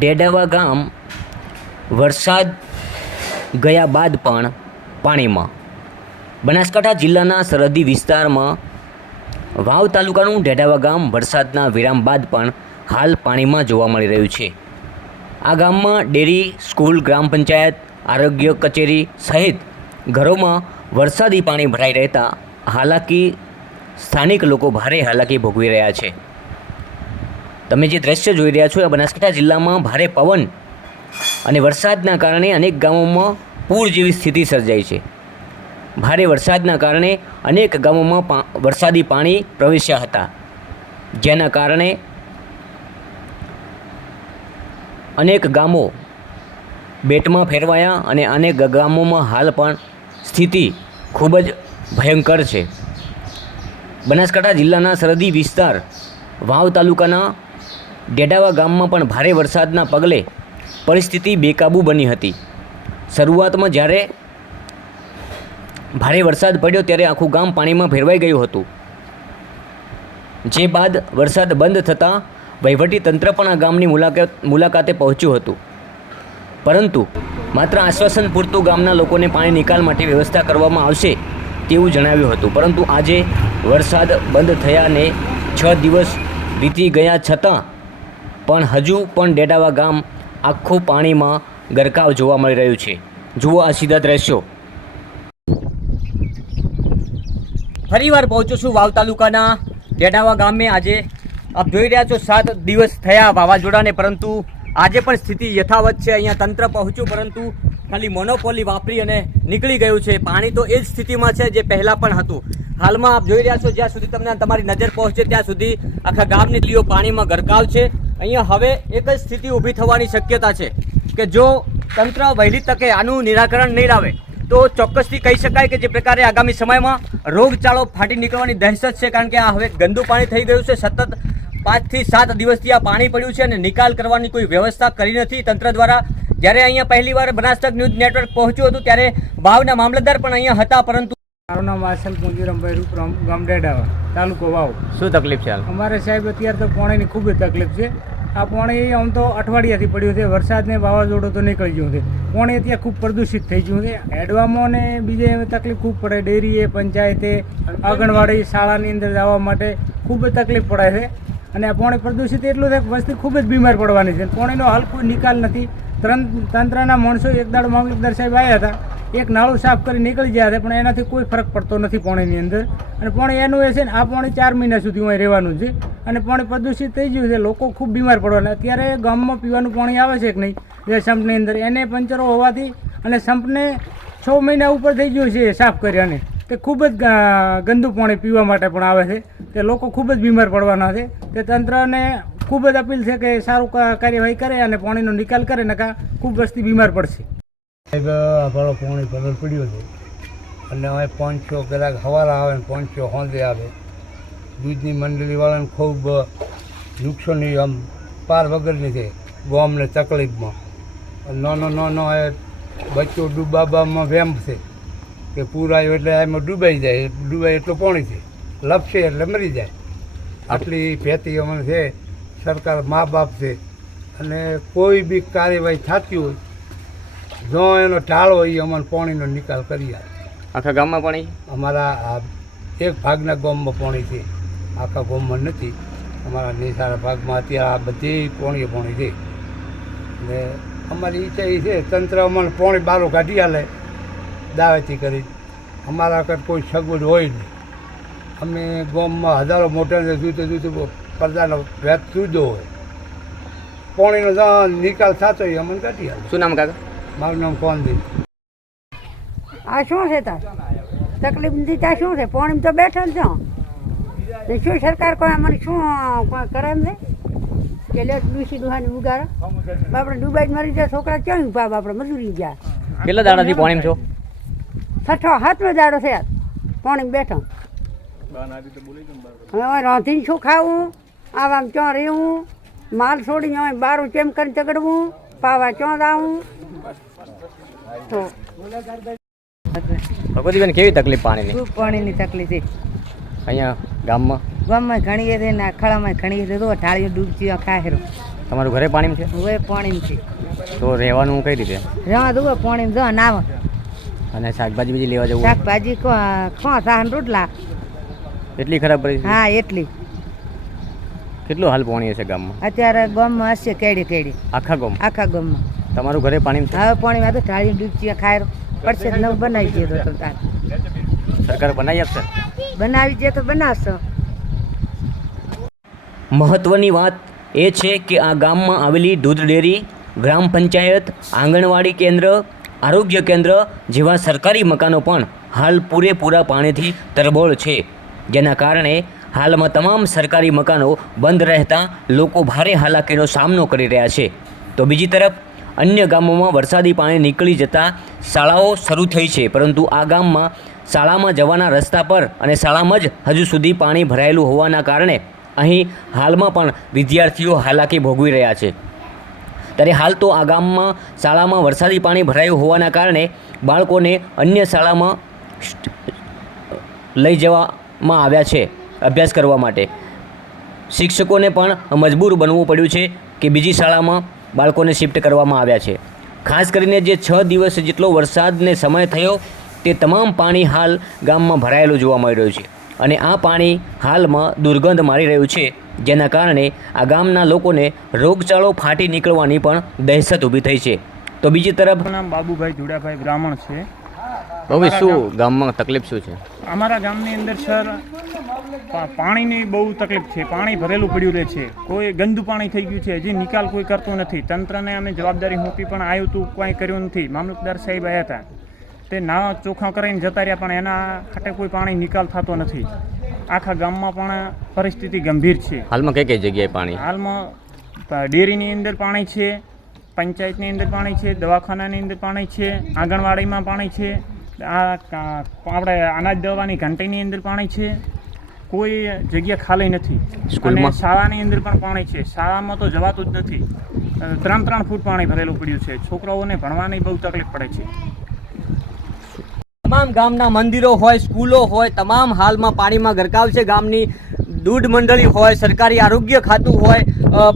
ડેડાવા ગામ વરસાદ ગયા બાદ પણ પાણીમાં. બનાસકાંઠા જિલ્લાના સરહદી વિસ્તારમાં વાવ તાલુકાનું ડેડાવા ગામ વરસાદના વિરામ બાદ પણ હાલ પાણીમાં જોવા મળી રહ્યું છે. આ ગામમાં ડેરી, સ્કૂલ, ગ્રામ પંચાયત, આરોગ્ય કચેરી સહિત ઘરોમાં વરસાદી પાણી ભરાઈ રહેતા હાલાકી સ્થાનિક લોકો ભારે હાલાકી ભોગવી રહ્યા છે. તમે જે દ્રશ્ય જોઈ રહ્યા છો એ બનાસકાંઠા જિલ્લામાં ભારે પવન અને વરસાદના કારણે અનેક ગામોમાં પૂર જેવી સ્થિતિ સર્જાઈ છે. ભારે વરસાદના કારણે અનેક ગામોમાં વરસાદી પાણી પ્રવેશ્યા હતા. જેના કારણે અનેક ગામો બેટમાં ફેરવાયા અને અનેક ગામોમાં હાલ પણ સ્થિતિ ખૂબ જ ભયંકર છે. બનાસકાંઠા જિલ્લાના સરહદી વિસ્તાર વાવ તાલુકાના ડેડાવા ગામમાં પણ ભારે વરસાદના પગલે પરિસ્થિતિ બેકાબૂ બની હતી. શરૂઆતમાં જ્યારે ભારે વરસાદ પડ્યો ત્યારે આખું ગામ પાણીમાં ફેરવાઈ ગયું હતું. જે બાદ વરસાદ બંધ થતાં વહીવટી તંત્ર પણ આ ગામની મુલાકાત, મુલાકાતે પહોંચ્યું હતું. પરંતુ માત્ર આશ્વાસન પૂરતું ગામના લોકોને પાણી નિકાલ માટે વ્યવસ્થા કરવામાં આવશે તેવું જણાવ્યું હતું. પરંતુ આજે વરસાદ બંધ થયાને છ દિવસ વીતી ગયા છતાં પણ હજુ પણ ડેડાવા ગામ આખું પાણીમાં ગરકાવ જોવા મળી રહ્યું છે. જુઓ આ સીધા દ્રશ્યો. ફરીવાર પહોંચું છું વાવ તાલુકાના ડેડાવા ગામે. આજે આપ જોઈ રહ્યા છો, સાત દિવસ થયા વાવાઝોડાને, પરંતુ આજે પણ સ્થિતિ યથાવત છે. અહીંયા તંત્ર પહોંચ્યું, પરંતુ ખાલી મોનોપોલી વાપરી અને નીકળી ગયું છે. પાણી તો એ જ સ્થિતિમાં છે જે પહેલાં પણ હતું. હાલમાં આપ જોઈ રહ્યા છો, જ્યાં સુધી તમને તમારી નજર પહોંચે, ત્યાં સુધી આખા ગામની લીઓ પાણીમાં ગરકાવ છે. અહીંયા હવે એક જ સ્થિતિ ઊભી થવાની શક્યતા છે કે જો તંત્ર વહેલી તકે આનું નિરાકરણ નહીં લાવે તો ચોક્કસથી કહી શકાય કે જે પ્રકારે આગામી સમયમાં રોગચાળો ફાટી નીકળવાની દહેશત છે કારણ કે આ હવે ગંદુ પાણી થઈ ગયું છે. સતત પાંચથી સાત દિવસથી આ પાણી પડ્યું છે અને નિકાલ કરવાની કોઈ વ્યવસ્થા કરી નથી. તંત્ર દ્વારા જ્યારે અહીંયા પહેલીવાર બનાસતક ન્યૂઝ નેટવર્ક પહોંચ્યું હતું ત્યારે ભાવના મામલતદાર પણ અહીંયા હતા પરંતુ મારું નામ વાસલ પુંજીરામભાઈ રૂપરામ ગામ ડેડાવા તાલુકો વાવ. શું તકલીફ છે અમારે સાહેબ અત્યારે તો પાણીની ખૂબ જ તકલીફ છે. આ પાણી આમ તો અઠવાડિયાથી પડ્યું છે, વરસાદને વાવાઝોડું તો નીકળી ગયું છે. પાણી અત્યારે ખૂબ પ્રદૂષિત થઈ ગયું છે. હેડવામાં ને બીજે તકલીફ ખૂબ પડે, ડેરીએ, પંચાયતે, આંગણવાડી શાળાની અંદર જવા માટે ખૂબ જ તકલીફ પડે છે. અને આ પાણી પ્રદૂષિત એટલું છે કે વસ્તી ખૂબ જ બીમાર પડવાની છે. પાણીનો હાલ કોઈ નિકાલ નથી. તંત્રના માણસો એક દાડો મામલતદાર સાહેબ આવ્યા હતા. એક નાળું સાફ કરી નીકળી ગયા હતા પણ એનાથી કોઈ ફરક પડતો નથી પાણીની અંદર. અને પાણી એનું એ છે ને, આ પાણી ચાર મહિના સુધી અહીં રહેવાનું છે. અને પાણી પ્રદૂષિત થઈ ગયું છે. લોકો ખૂબ બીમાર પડવાના અત્યારે ગામમાં પીવાનું પાણી આવે છે કે નહીં? જે સંપની અંદર. એને પંચરો હોવાથી અને સંપને છ મહિના ઉપર થઈ ગયું છે સાફ કર્યાને. તે ખૂબ જ ગંદુ પાણી પીવા માટે પણ આવે છે. તે લોકો ખૂબ જ બીમાર પડવાના છે. તે તંત્રને ખૂબ જ અપીલ છે કે સારું કાર્યવાહી કરે અને પાણીનો નિકાલ કરે નકા ખૂબ વસ્તી બીમાર પડશે. પોણી પગલ પડ્યો છે. અને હવે પાંચસો કલાક સવારે આવે ને પાંચસો સાંજે આવે. દૂધની મંડળીવાળાને ખૂબ નુકસાની આમ પાર વગરની છે ગામને તકલીફમાં. નાનો નાનો એ બચ્ચો ડૂબાબામાં વેમ છે કે પૂર આવ્યો એટલે એમાં ડૂબાઈ જાય ડૂબાય એટલું પાણી છે. લપસે એટલે મરી જાય. આટલી ભેતી અમને છે સરકાર મા બાપ છે અને કોઈ બી કાર્યવાહી થતી હોય જો એનો ટાળો એ અમને પાણીનો નિકાલ કરી આપે. આખા ગામમાં પાણી? અમારા એક ભાગના ગામમાં પાણી છે. આખા ગોમમાં નથી. અમારા નિશાળા ભાગમાં અત્યારે આ બધી પોણી પોણી છે. ને અમારી ઈચ્છા એ છે તંત્ર અમને પોણી બારો કાઢી આલે દાવેથી કરી. અમારા આગળ કોઈ સગવડ હોય નહીં. અમે ગોમમાં હજારો મોટા જૂતે જૂતે પડદાનો ભેદ જુદો હોય. પોણીનો નિકાલ થતો હોય અમને કાઢી આલે. શું નામ કાકા? મારું નામ કોણ દે આ શું છે તાર? તકલીફ નથી ત્યાં શું છે? પોણીમાં તો બેઠો જ છો. શું સરકાર કોઈ મને શું કોઈ કરે એમ છે કે લે ડૂસી દુહાની ઉગાડો. બાપડે ડુબાઈ મરી જાય છોકરા ક્યાં ઊભા બાપડે? મજૂરી ગયા કેટલા દાડાથી પાણી છો? છઠ્ઠો હાથનો દાડો છે. પાણી બેઠો. હવે રાંધીને શું ખાવું? આવામ ક્યાં રહેવું? માલ છોડીને હવે બારું ચેમ કરીને ચગડવું પાવા ક્યાં દાવું તો ભગવતીબેન કેવી તકલીફ પાણીની? પાણીની તકલીફ છે. અહીંયા ગામમાં? ગામમાં ઘણી છે ને અખાડામાં ઘણી છે. તો ઢાળીઓ ડૂબતી ખાહેરો તમારું ઘરે પાણી છે? હવે પાણી છે. તો રહેવાનું કઈ રીતે? રહેવા દઉં પાણી જો ના અને શાકભાજી બીજી લેવા જવું શાકભાજી ખો સાહન રોટલા. એટલી ખરાબ પરિસ્થિતિ હા એટલી. કેટલું હાલ પાણી હશે ગામમાં? અત્યારે ગામમાં હશે કેડી કેડી. આખા ગામ આખા ગામમાં. તમારું ઘરે પાણી હવે પાણીમાં તો ઢાળી ડૂબચી ખાય પડશે નવ બનાવી દે તો સરકાર બનાવી આપશે? બનાવી દે તો બનાવશો. મહત્ત્વની વાત એ છે કે આ ગામમાં આવેલી દૂધ ડેરી, ગ્રામ પંચાયત, આંગણવાડી કેન્દ્ર, આરોગ્ય કેન્દ્ર જેવા સરકારી મકાનો પણ હાલ પૂરેપૂરા પાણીથી તરબોળ છે. જેના કારણે હાલમાં તમામ સરકારી મકાનો બંધ રહેતા લોકો ભારે હાલાકીનો સામનો કરી રહ્યા છે. તો બીજી તરફ, અન્ય ગામોમાં વરસાદી પાણી નીકળી જતાં શાળાઓ શરૂ થઈ છે, પરંતુ આ ગામમાં શાળામાં જવાના રસ્તા પર અને શાળામાં જ હજુ સુધી પાણી ભરાયેલું હોવાના કારણે અહીં હાલમાં પણ વિદ્યાર્થીઓ હાલાકી ભોગવી રહ્યા છે. ત્યારે હાલ તો આ ગામમાં શાળામાં વરસાદી પાણી ભરાયું હોવાના કારણે બાળકોને અન્ય શાળામાં લઈ જવામાં આવ્યા છે અભ્યાસ કરવા માટે. શિક્ષકોને પણ મજબૂર બનવું પડ્યું છે કે બીજી શાળામાં બાળકોને શિફ્ટ કરવામાં આવ્યા છે. ખાસ કરીને જે છ દિવસ જેટલો વરસાદને સમય થયો તે તમામ પાણી હાલ ગામમાં ભરાયેલું જોવા મળી રહ્યું છે. અને આ પાણી હાલમાં દુર્ગંધ મારી રહ્યું છે જેના કારણે આ ગામના લોકોને રોગચાળો ફાટી નીકળવાની પણ દહેશત ઊભી થઈ છે. તો બીજી તરફ નામ બાબુભાઈ જોડાભાઈ બ્રાહ્મણ છે. હવે શું ગામમાં તકલીફ શું છે? અમારા ગામની અંદર સર પાણીની બહુ તકલીફ છે. પાણી ભરેલું પડ્યું રહે છે. કોઈ ગંદુ પાણી થઈ ગયું છે. હજી નિકાલ કોઈ કરતું નથી. તંત્રને અમે જવાબદારી મૂકી પણ આવ્યું હતું કાંઈ કર્યું નથી. મામલતદાર સાહેબ આવ્યા હતા. તે ના ચોખ્ખા કરીને જતા રહ્યા પણ એના ખાતે કોઈ પાણી નિકાલ થતો નથી. આખા ગામમાં પણ પરિસ્થિતિ ગંભીર છે. હાલમાં કઈ કઈ જગ્યાએ પાણી? હાલમાં ડેરીની અંદર પાણી છે પંચાયતની અંદર પાણી છે દવાખાનાની અંદર પાણી છે આંગણવાડીમાં પાણી છે આ આપણે અનાજ દવાની ઘંટીની અંદર પાણી છે. કોઈ જગ્યા ખાલી નથી. સ્કૂલમાં? શાળાની અંદર પણ પાણી છે. શાળામાં તો જવાતું જ નથી. ત્રણ ત્રણ ફૂટ પાણી ભરેલું પડ્યું છે. છોકરાઓને ભણવાની બહુ તકલીફ પડે છે. તમામ ગામના મંદિરો હોય, સ્કૂલો હોય, તમામ હાલમાં પાણીમાં ગરકાવ છે ગામની. દૂધ મંડળી હોય, સરકારી આરોગ્ય ખાતું હોય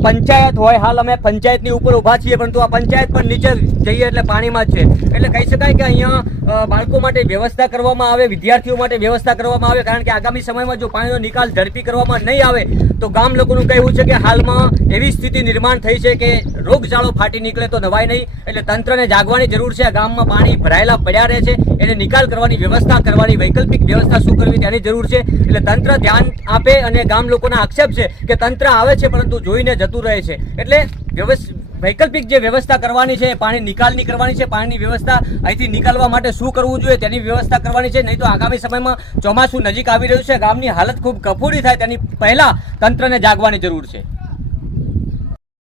પંચાયત હોય, હાલ અમે પંચાયતની ઉપર ઊભા છીએ, પરંતુ આ પંચાયત પણ નીચે જઈએ એટલે પાણીમાં છે. એટલે કહી શકાય કે અહીંયા બાળકો માટે વ્યવસ્થા કરવામાં આવે, વિદ્યાર્થીઓ માટે વ્યવસ્થા કરવામાં આવે, કારણ કે આગામી સમયમાં જો પાણીનો નિકાલ ઝડપી કરવામાં નહીં આવે, તો ગામ લોકોનું કહેવું છે કે હાલમાં એવી સ્થિતિ નિર્માણ થઈ છે કે રોગચાળો ફાટી નીકળે તો નવાય નહીં. એટલે તંત્રને જાગવાની જરૂર છે. ગામમાં પાણી ભરાયેલા પડ્યા રહે છે. એને નિકાલ કરવાની વ્યવસ્થા કરવાની વૈકલ્પિક વ્યવસ્થા શું કરવી તેની જરૂર છે. એટલે તંત્ર ધ્યાન આપે અને ગામ લોકોના આક્ષેપ છે કે તંત્ર આવે છે પરંતુ જોઈને જતું રહે છે. એટલે વ્યવસ્થિત વૈકલ્પિક જે વ્યવસ્થા કરવાની છે, પાણી નિકાલની કરવાની છે, પાણીની વ્યવસ્થા અહીંથી નીકળવા માટે શું કરવું જોઈએ તેની વ્યવસ્થા કરવાની છે. નહીં તો આગામી સમયમાં ચોમાસું નજીક આવી રહ્યું છે. ગામની હાલત ખૂબ કફોડી થાય તેની પહેલાં તંત્રને જાગવાની જરૂર છે.